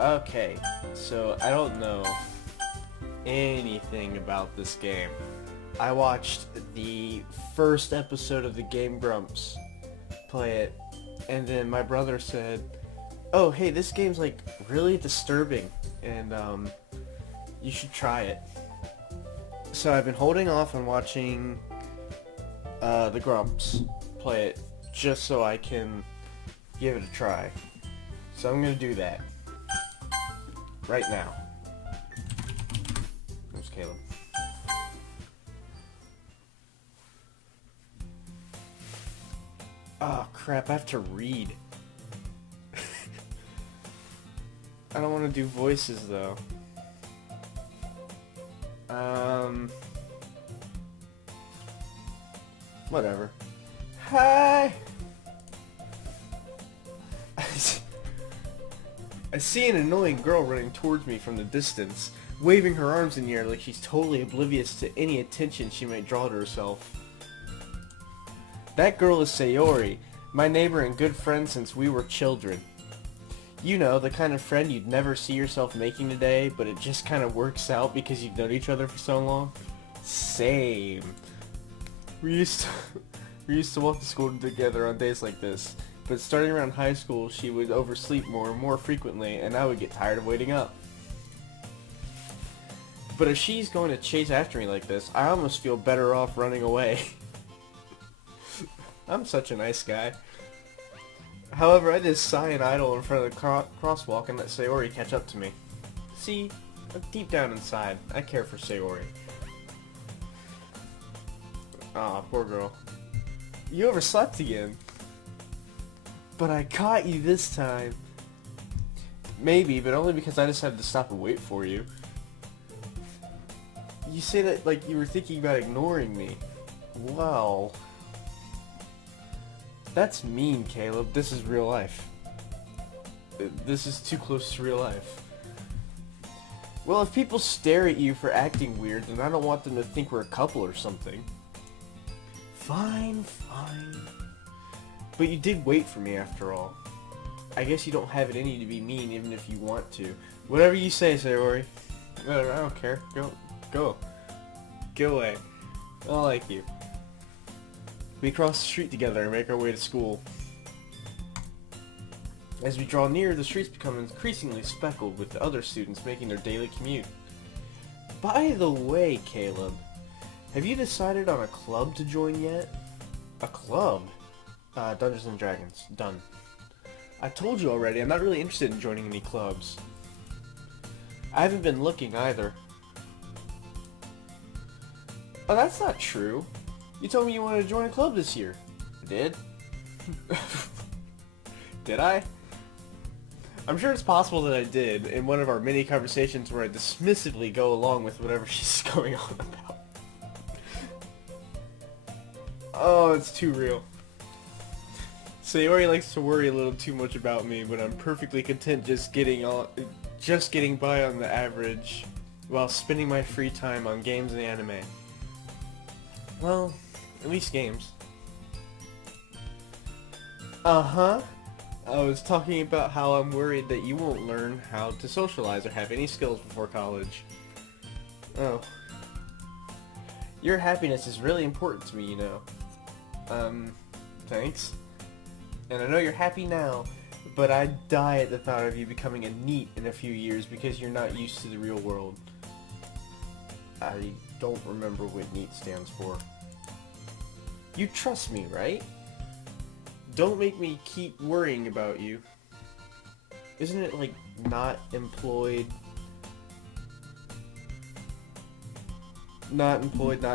Okay, so I don't know anything about this game. I watched the first episode of the Game Grumps play it, and then my brother said, "Oh, hey, this game's like really disturbing, and you should try it." So I've been holding off on watching the Grumps play it just so I can give it a try. So I'm gonna do that right now. There's Caleb. Oh crap, I have to read. I don't want to do voices though. Whatever. Hi! I see an annoying girl running towards me from the distance, waving her arms in the air like she's totally oblivious to any attention she might draw to herself. That girl is Sayori, my neighbor and good friend since we were children. You know, the kind of friend you'd never see yourself making today, but it just kind of works out because you've known each other for so long. Same. We used to walk to school together on days like this, but starting around high school, she would oversleep more and more frequently, and I would get tired of waiting up. But if she's going to chase after me like this, I almost feel better off running away. I'm such a nice guy. However, I just sigh and idle in front of the crosswalk and let Sayori catch up to me. See, deep down inside, I care for Sayori. Aw, poor girl. You overslept again. But I caught you this time. Maybe, but only because I decided to stop and wait for you. You say that like you were thinking about ignoring me. Well... That's mean, Caleb. This is real life. This is too close to real life. Well, if people stare at you for acting weird, then I don't want them to think we're a couple or something. Fine, fine. But you did wait for me after all. I guess you don't have it in you to be mean even if you want to. Whatever you say, Sayori. Whatever, I don't care. Go. Get away. I don't like you. We cross the street together and make our way to school. As we draw near, the streets become increasingly speckled with the other students making their daily commute. By the way, Caleb, have you decided on a club to join yet? A club? Dungeons and Dragons. Done. I told you already, I'm not really interested in joining any clubs. I haven't been looking either. Oh, that's not true. You told me you wanted to join a club this year. I did? Did I? I'm sure it's possible that I did in one of our many conversations where I dismissively go along with whatever she's going on about. Oh, it's too real. Sayori likes to worry a little too much about me, but I'm perfectly content just getting by on the average while spending my free time on games and anime. Well, at least games. Uh-huh. I was talking about how I'm worried that you won't learn how to socialize or have any skills before college. Oh. Your happiness is really important to me, you know. Thanks. And I know you're happy now, but I'd die at the thought of you becoming a NEET in a few years because you're not used to the real world. I don't remember what NEET stands for. You trust me, right? Don't make me keep worrying about you. Isn't it like not employed, not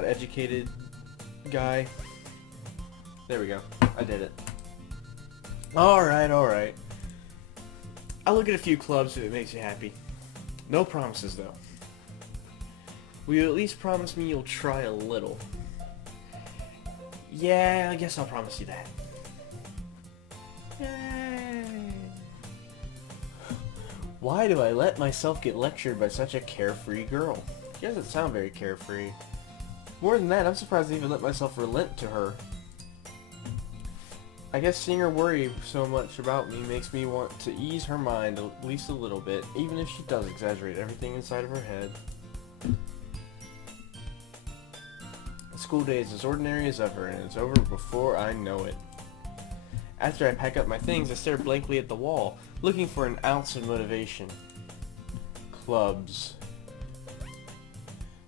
educated guy? There we go. I did it. Alright. I'll look at a few clubs if it makes you happy. No promises, though. Will you at least promise me you'll try a little? Yeah, I guess I'll promise you that. Yay. Why do I let myself get lectured by such a carefree girl? She doesn't sound very carefree. More than that, I'm surprised I even let myself relent to her. I I guess seeing her worry so much about me makes me want to ease her mind at least a little bit, even if she does exaggerate everything inside of her head. The school day is as ordinary as ever, and it's over before I know it. After I pack up my things, I stare blankly at the wall, looking for an ounce of motivation. Clubs.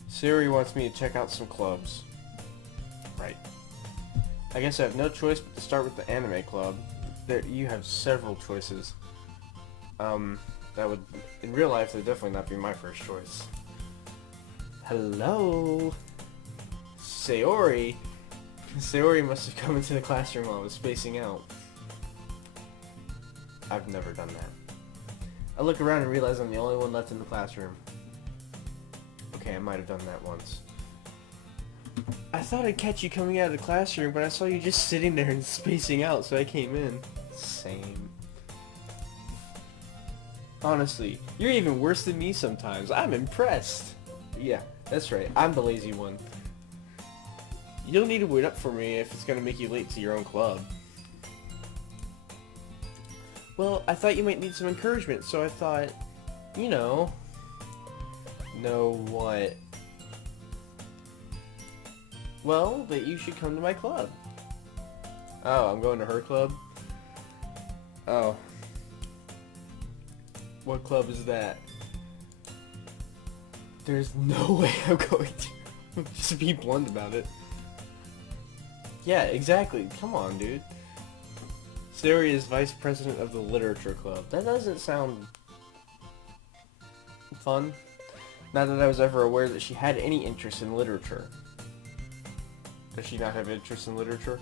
Sayori wants me to check out some clubs. Right. I guess I have no choice but to start with the anime club. There, you have several choices. That would, in real life, would definitely not be my first choice. Hello? Sayori? Sayori must have come into the classroom while I was spacing out. I've never done that. I look around and realize I'm the only one left in the classroom. Okay, I might have done that once. I thought I'd catch you coming out of the classroom, but I saw you just sitting there and spacing out, so I came in. Same. Honestly, you're even worse than me sometimes. I'm impressed. Yeah, that's right. I'm the lazy one. You don't need to wait up for me if it's gonna make you late to your own club. Well, I thought you might need some encouragement, so I thought, you know... Know what? Well, that you should come to my club. Oh, I'm going to her club? Oh. What club is that? There's no way I'm going to. Just be blunt about it. Yeah, exactly. Come on, dude. Sayori is vice president of the literature club. That doesn't sound fun. Not that I was ever aware that she had any interest in literature. Does she not have interest in literature?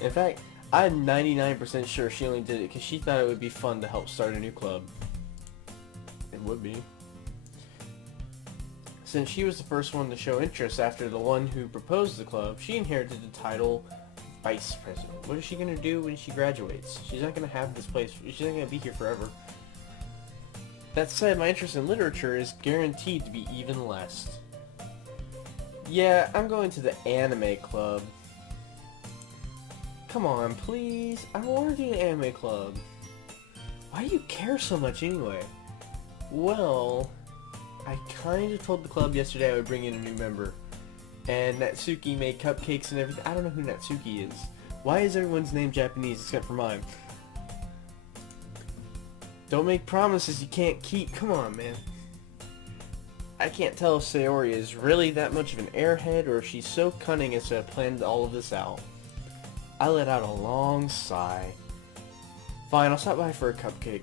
In fact, I'm 99% sure she only did it because she thought it would be fun to help start a new club. It would be. Since she was the first one to show interest after the one who proposed the club, she inherited the title Vice President. What is she going to do when she graduates? She's not going to have this place, she's not going to be here forever. That said, my interest in literature is guaranteed to be even less. Yeah, I'm going to the anime club. Come on, please. I want to do the anime club. Why do you care so much anyway? Well, I kind of told the club yesterday I would bring in a new member. And Natsuki made cupcakes and everything. I don't know who Natsuki is. Why is everyone's name Japanese except for mine? Don't make promises you can't keep. Come on, man. I can't tell if Sayori is really that much of an airhead or if she's so cunning as to have planned all of this out. I let out a long sigh. Fine, I'll stop by for a cupcake.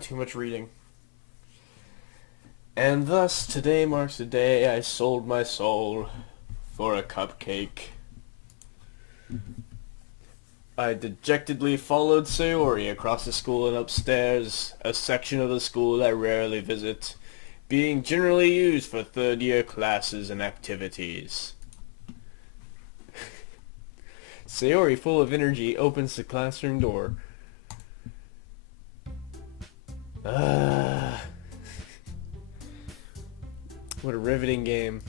Too much reading. And thus, today marks the day I sold my soul for a cupcake. I dejectedly followed Sayori across the school and upstairs, a section of the school I rarely visit, being generally used for third-year classes and activities. Sayori, full of energy, opens the classroom door. What a riveting game.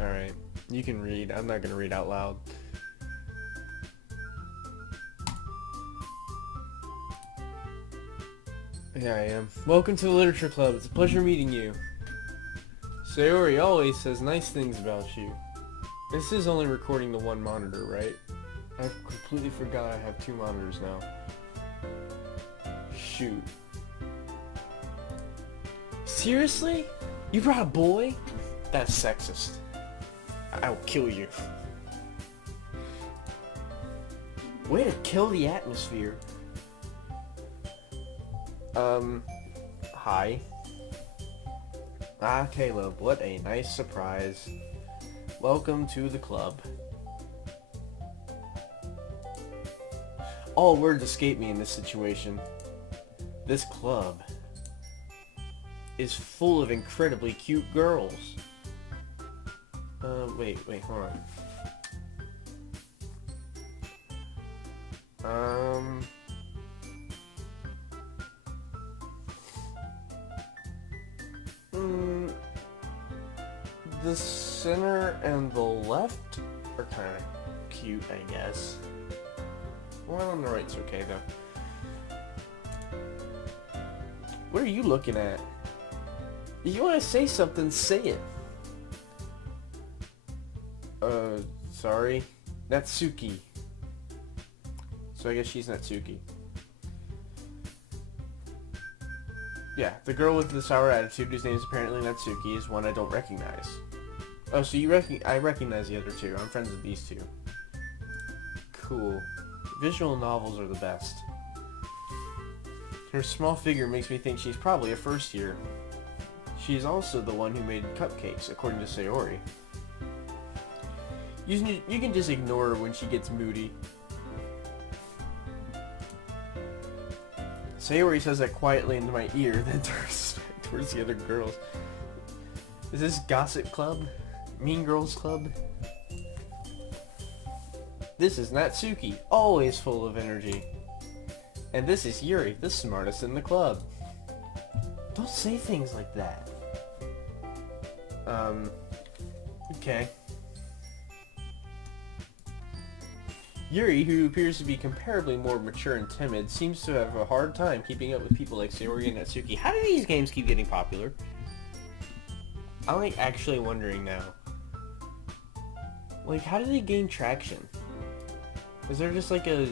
Alright, you can read. I'm not gonna read out loud. Yeah, I am. Welcome to the Literature Club. It's a pleasure meeting you. Sayori always says nice things about you. This is only recording the one monitor, right? I completely forgot I have two monitors now. Shoot. Seriously? You brought a boy? That's sexist. I will kill you. Way to kill the atmosphere. Hi. Ah, Caleb, what a nice surprise. Welcome to the club. All words escape me in this situation. This club is full of incredibly cute girls. Wait, hold on. The center and the left are kind of cute, I guess. One on the right's okay, though. What are you looking at? If you want to say something, say it. Sorry. Natsuki. So I guess she's Natsuki. Yeah, the girl with the sour attitude, whose name is apparently Natsuki, is one I don't recognize. Oh, so I recognize the other two. I'm friends with these two. Cool. Visual novels are the best. Her small figure makes me think she's probably a first year. She is also the one who made cupcakes, according to Sayori. You can just ignore her when she gets moody. Sayori says that quietly into my ear, then turns towards the other girls. Is this Gossip Club? Mean Girls Club? This is Natsuki, always full of energy. And this is Yuri, the smartest in the club. Don't say things like that. Okay. Yuri, who appears to be comparably more mature and timid, seems to have a hard time keeping up with people like Sayori and Natsuki. How do these games keep getting popular? I'm like actually wondering now. Like, how do they gain traction? Is there just like a, is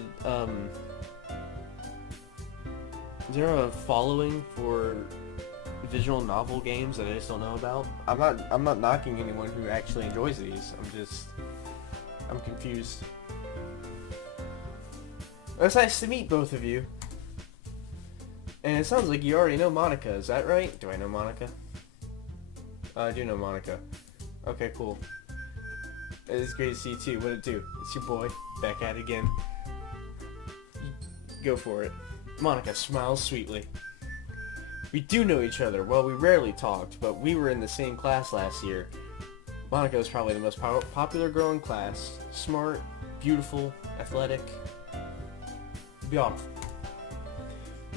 there a following for visual novel games that I just don't know about? I'm not knocking anyone who actually enjoys these. I'm confused. It's nice to meet both of you. And it sounds like you already know Monica, is that right? Do I know Monica? I do know Monica. Okay, cool. It's great to see you too. What it do? It's your boy, back at it again. Go for it. Monica smiles sweetly. We do know each other. Well, we rarely talked, but we were in the same class last year. Monica was probably the most popular girl in class. Smart, beautiful, athletic. Beautiful.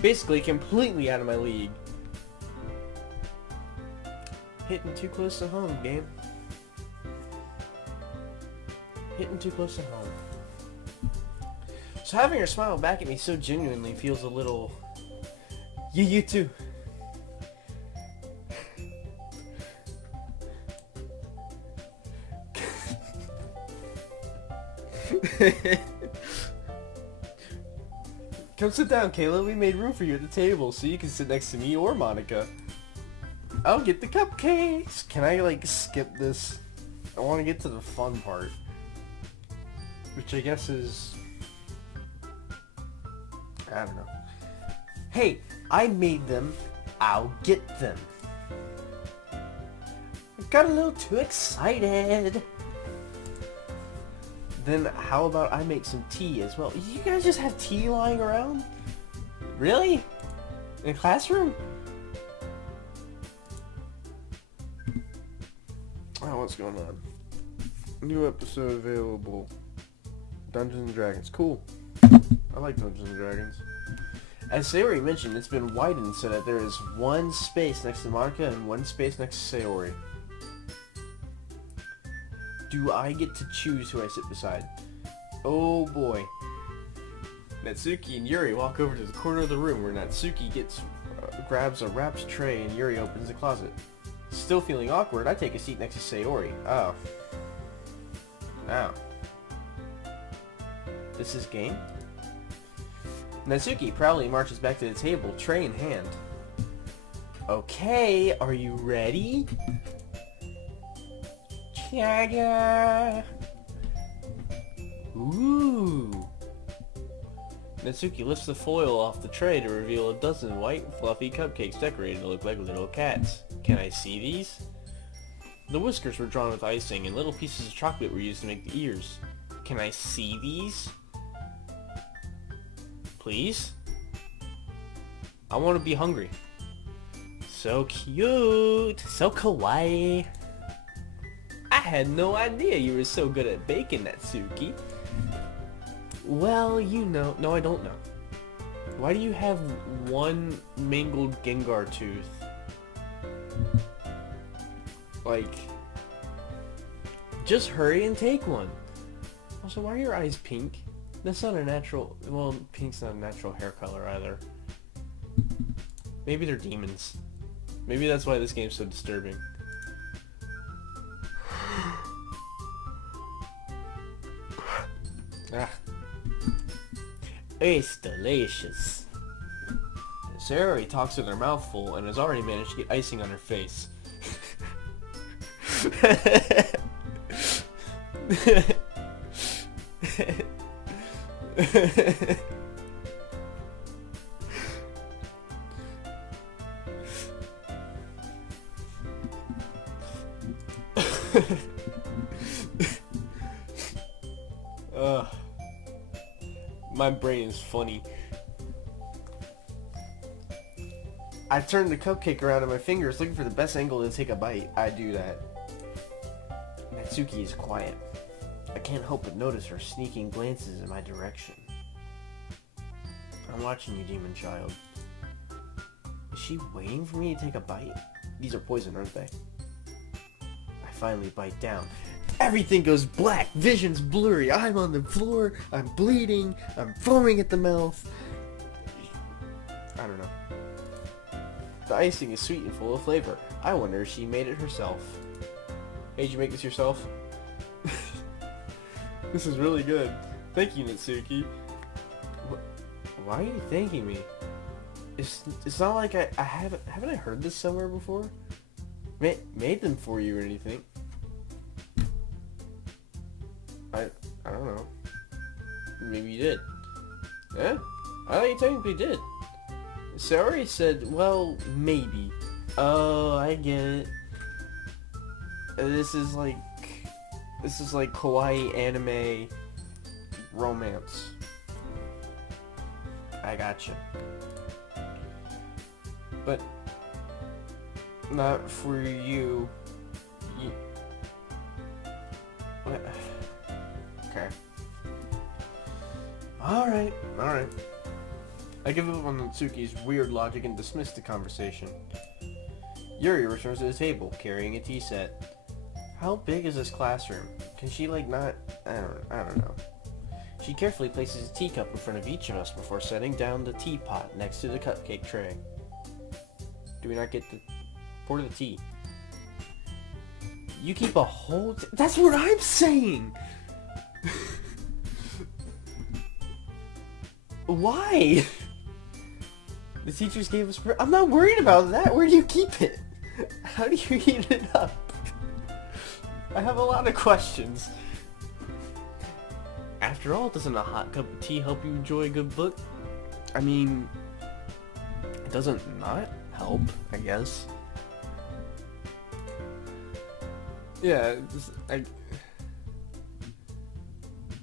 Basically, completely out of my league. Hitting too close to home, game. Hitting too close to home. So having her smile back at me so genuinely feels a little... Yeah, you too. Come sit down, Kayla. We made room for you at the table so you can sit next to me or Monica. I'll get the cupcakes. Can I, like, skip this? I want to get to the fun part. Which I guess is... I don't know. Hey, I made them. I'll get them. I got a little too excited. Then how about I make some tea as well? You guys just have tea lying around? Really? In a classroom? Oh, what's going on? New episode available. Dungeons and Dragons. Cool. I like Dungeons and Dragons. As Sayori mentioned, it's been widened so that there is one space next to Monica and one space next to Sayori. Do I get to choose who I sit beside? Oh boy. Natsuki and Yuri walk over to the corner of the room where Natsuki grabs a wrapped tray and Yuri opens the closet. Still feeling awkward, I take a seat next to Sayori. Oh. Now. This is game? Natsuki proudly marches back to the table, tray in hand. Okay, are you ready? Chaga! Ooh! Natsuki lifts the foil off the tray to reveal a dozen white, fluffy cupcakes decorated to look like little cats. Can I see these? The whiskers were drawn with icing, and little pieces of chocolate were used to make the ears. Can I see these? Please? I want to be hungry. So cute! So kawaii! I had no idea you were so good at baking, Natsuki. Well, you know... No, I don't know. Why do you have one mangled Gengar tooth? Like... Just hurry and take one. Also, why are your eyes pink? That's not a natural... Well, pink's not a natural hair color either. Maybe they're demons. Maybe that's why this game's so disturbing. Ah. It's delicious. Sarah talks with her mouth full and has already managed to get icing on her face. My brain is funny. I turn the cupcake around in my fingers looking for the best angle to take a bite. I do that. Natsuki is quiet. I can't help but notice her sneaking glances in my direction. I'm watching you, demon child. Is she waiting for me to take a bite? These are poison, aren't they? I finally bite down. Everything goes black. Vision's blurry. I'm on the floor. I'm bleeding. I'm foaming at the mouth. I don't know. The icing is sweet and full of flavor. I wonder if she made it herself. Hey, did you make this yourself? This is really good. Thank you, Natsuki. Why are you thanking me? It's not like I haven't I heard this somewhere before? Made them for you or anything. I don't know. Maybe you did. Yeah? I thought you technically did. Saori said, well, maybe. Oh, I get it. This is like kawaii anime romance. I gotcha. But not for you. What? Okay. Alright. I give up on Natsuki's weird logic and dismiss the conversation. Yuri returns to the table, carrying a tea set. How big is this classroom? Can she not... I don't know. She carefully places a teacup in front of each of us before setting down the teapot next to the cupcake tray. Do we not get the... Pour the tea. You keep a whole... That's what I'm saying! Why? The teachers gave us... I'm not worried about that. Where do you keep it? How do you heat it up? I have a lot of questions. After all, doesn't a hot cup of tea help you enjoy a good book? I mean, it doesn't not help, I guess. Yeah,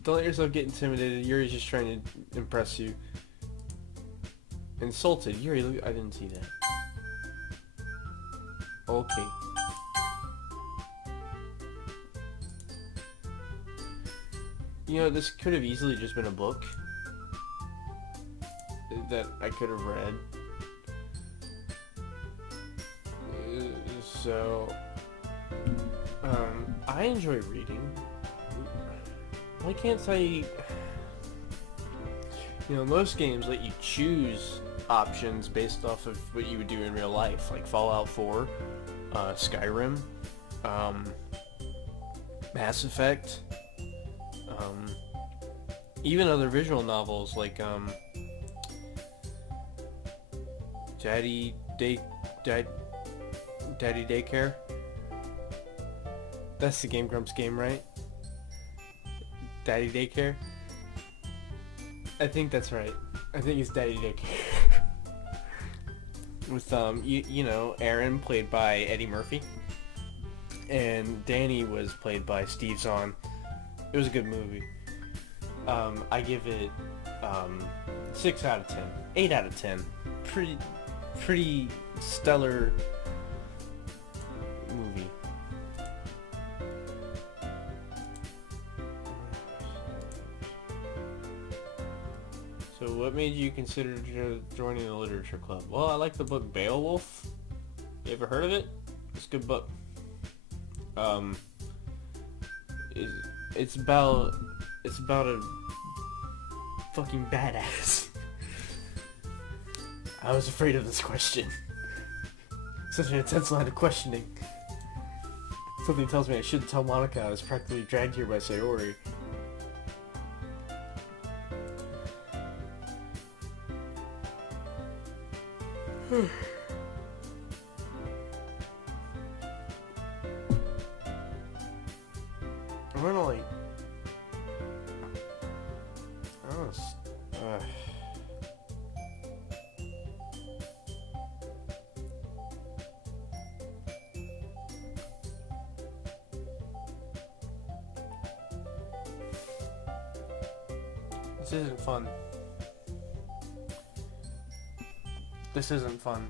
don't let yourself get intimidated. Yuri's just trying to impress you. Insulted. Yuri, look, I didn't see that. Okay. You know, this could have easily just been a book that I could have read. I enjoy reading. Why can't I... You know, most games let you choose options based off of what you would do in real life, like Fallout 4, Skyrim, Mass Effect, even other visual novels like Daddy Daycare. That's the Game Grumps game, right? Daddy Daycare? I think that's right. I think it's Daddy Daycare. With, you know, Aaron played by Eddie Murphy. And Danny was played by Steve Zahn. It was a good movie. I give it, 6 out of 10. 8 out of 10. Pretty stellar movie. So what made you consider joining the literature club? Well, I like the book Beowulf. You ever heard of it? It's a good book. It's about a fucking badass. I was afraid of this question. Such an intense line of questioning. Something tells me I shouldn't tell Monica I was practically dragged here by Sayori. I'm gonna like... I don't know. This isn't fun. This isn't fun.